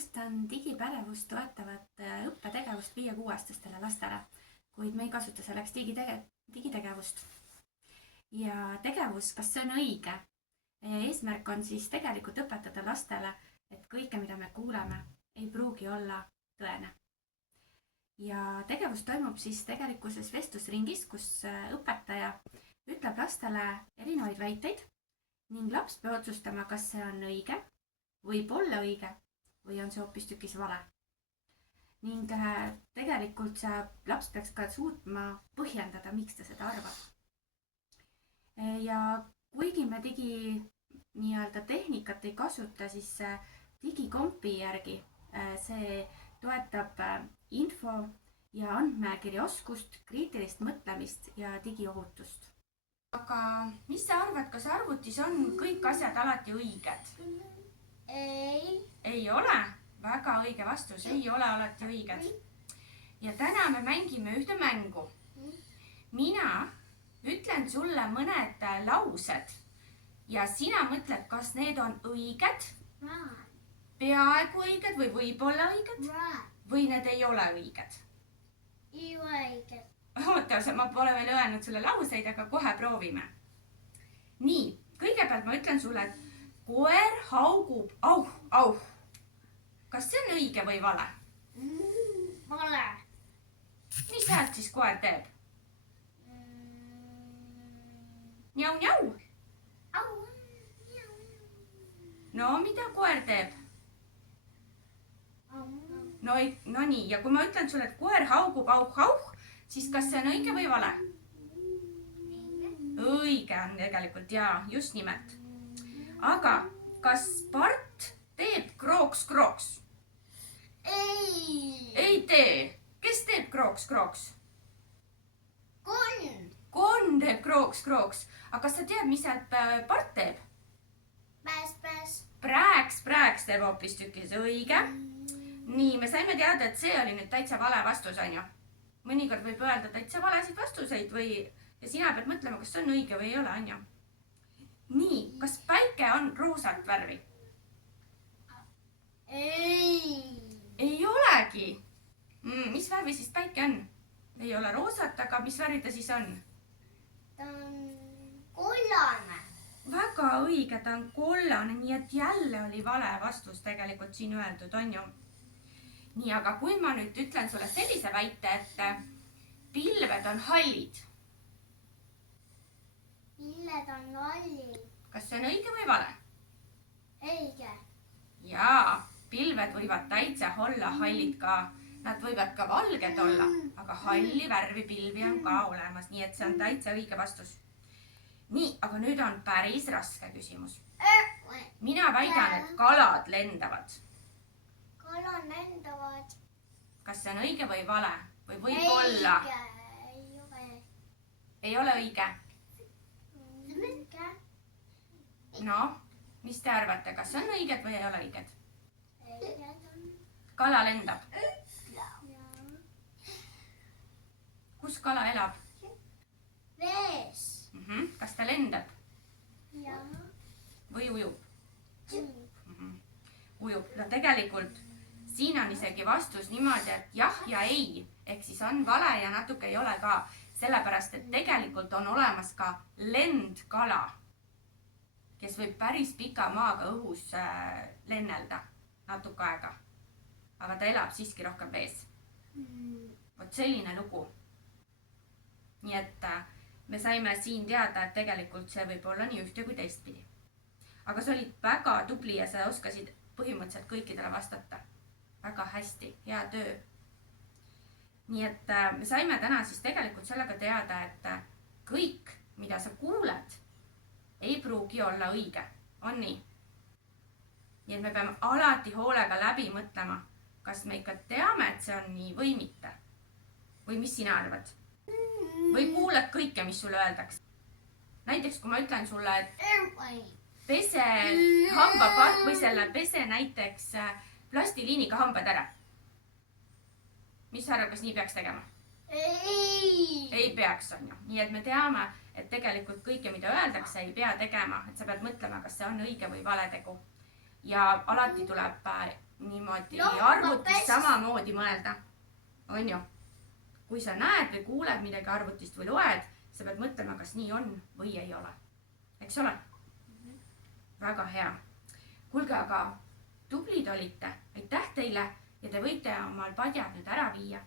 tutvustan digipädevust toetavat õppetegevust 5–6-aastastele lastele, kuid me ei kasuta selleks digitegevust. Ja tegevus, kas see on õige? Eesmärk on siis tegelikult õpetada lastele, et kõike, mida me kuuleme, ei pruugi olla tõene. Ja tegevus toimub siis tegelikkuses vestlusringis, kus õpetaja ütleb lastele erinevaid väiteid ning laps peab otsustama, kas see on õige, võib olla õige või on see hoopistükkis vale. Ning tegelikult see laps peaks ka suutma põhjendada, miks ta seda arvab. Ja kuigi me tehnikat ei kasuta, siis digikompi järgi see toetab info ja andmekirjaoskust, kriitilist mõtlemist ja digiohutust. Aga mis sa arvad, kas arvutis on kõik asjad alati õiged? Ei ole? Väga õige vastus, ei ole alati õiged. Ja täna me mängime ühte mängu. Mina ütlen sulle mõned laused ja sina mõtled, kas need on õiged, peaaegu õiged või võib-olla õiged või need ei ole õiged. Ei ole õiged. Oota, ma pole veel öelnud sulle lauseid, aga kohe proovime. Nii, kõigepealt ma ütlen sulle, et koer haugub auh, auh. Kas see on õige või vale? Vale. Mis häält siis koer teeb? Njau, njau. No, mida koer teeb? No nii, ja kui ma ütlen sulle, et koer haugub auh, auh, siis kas see on õige või vale? Õige on tegelikult, jaa, just nimelt. Aga kas part teeb krooks, krooks? Ei tee. Kes teeb krooks, krooks? Konn teeb krooks, krooks. Aga kas sa tead, mis sealt part teeb? Prääks, prääks teeb hoopistükkis, õige. Nii, me saime teada, et see oli nüüd täitsa vale vastus, on ju. Mõnikord võib öelda täitsa valesid vastuseid ja sina pead mõtlema, kas see on õige või ei ole, on ju. Nii, kas päike on roosat värvi? Ei olegi. Mis värvi siis päike on? Ei ole roosat, aga mis värvi ta siis on? Ta on kollane. Väga õige, ta on kollane, nii et jälle oli vale vastus tegelikult siin öeldud, on ju. Nii, aga kui ma nüüd ütlen sulle sellise väite, et pilved on hallid. Pilved on hallid. Kas see on õige või vale? Õige. Jaa, pilved võivad täitsa olla hallid ka. Nad võivad ka valged olla, aga halli värvi pilvi on ka olemas, nii et see on täitsa õige vastus. Nii, aga nüüd on päris raske küsimus. Mina väidan, et kalad lendavad. Kalad lendavad. Kas see on õige või vale? Või võib olla? Ei ole. Ei ole õige? No, mis te arvate, kas see on õiged või ei ole õiged? Kala lendab. Kus kala elab? Vees. Kas ta lendab? Või ujub? Ujub. No tegelikult siin on isegi vastus niimoodi, et jah ja ei. Ehk siis on vale ja natuke ei ole ka. Sellepärast, et tegelikult on olemas ka lendkala, kes võib päris pika maaga õhus lennelda natuke aega. Aga ta elab siiski rohkem vees. Vot selline lugu. Nii et me saime siin teada, et tegelikult see võib olla nii ühte kui teistpidi. Aga sa olid väga tubli ja sa oskasid põhimõtteliselt kõikidele vastata. Väga hästi, hea töö. Nii et me saime täna siis tegelikult sellega teada, et kõik, mida sa kuuled, ei pruugi olla õige. On nii? Nii et me peame alati hoolega läbi mõtlema, kas me ikka teame, et see on nii või mitte. Või mis sina arvad? Või kuuled kõike, mis sulle öeldakse. Näiteks, kui ma ütlen sulle, et pese hambapart või selle pese näiteks plastiliiniga hambad ära. Mis sa arvad, kas nii peaks tegema? Ei peaks, on ju. Nii et me teame, et tegelikult kõike, mida öeldakse, ei pea tegema. Et sa pead mõtlema, kas see on õige või vale tegu. ja alati tuleb niimoodi Lohka arvutis pesta. samamoodi mõelda. On ju? Kui sa näed või kuuled midagi arvutist või loed, sa pead mõtlema, kas nii on või ei ole. Eks ole? Väga hea. Kuulge, aga tublid olite. Aitäh teile ja te võite omal padjad nüüd ära viia.